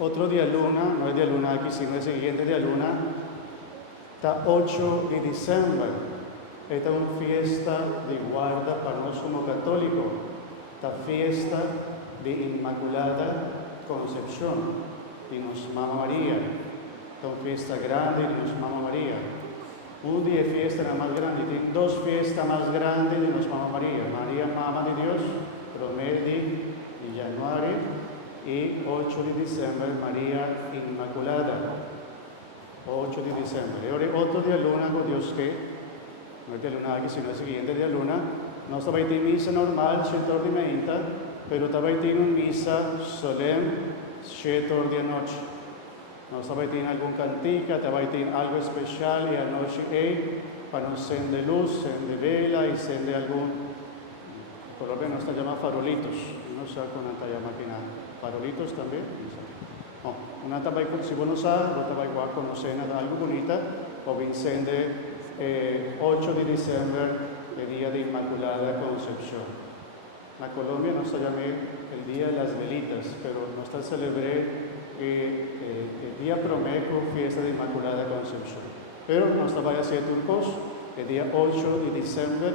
Otro día luna, no es día luna aquí, sino el siguiente día luna, está 8 de diciembre. Esta es una fiesta de guarda para nosotros como católicos. Esta fiesta de Inmaculada Concepción, de nuestra Mamá María. Esta es una fiesta grande de nuestra Mamá María. Un día de fiesta la más grande, hay dos fiestas más grandes de nuestra Mamá María. María, Mamá de Dios, primer día de januario. Y 8 de diciembre, María Inmaculada. 8 de diciembre. Ahora, otro día luna con Dios que, no es día luna aquí, sino el siguiente día luna, no estaba ahí misa normal, 7 de menta, pero estaba ahí una misa solemne, 7 de noche. No estaba ahí algún cantica, estaba ahí algo especial y anoche para encender luz, encender vela y encender algún, por lo menos está llamado farolitos. No sé con esta máquina. Farolitos también. No, una tabay, si vos no sabes, vos tabay a conocer algo bonita, o encende 8 de diciembre, el día de Inmaculada Concepción. En Colombia no se llama el día de las velitas, pero no está celebré el día promeco, fiesta de Inmaculada Concepción. Pero no estaba hacia turcos, el día 8 de diciembre,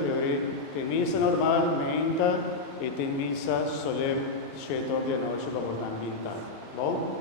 de misa normal, menta, y de misa solemne, 7 de noche, para portar pintar. ¿Bon?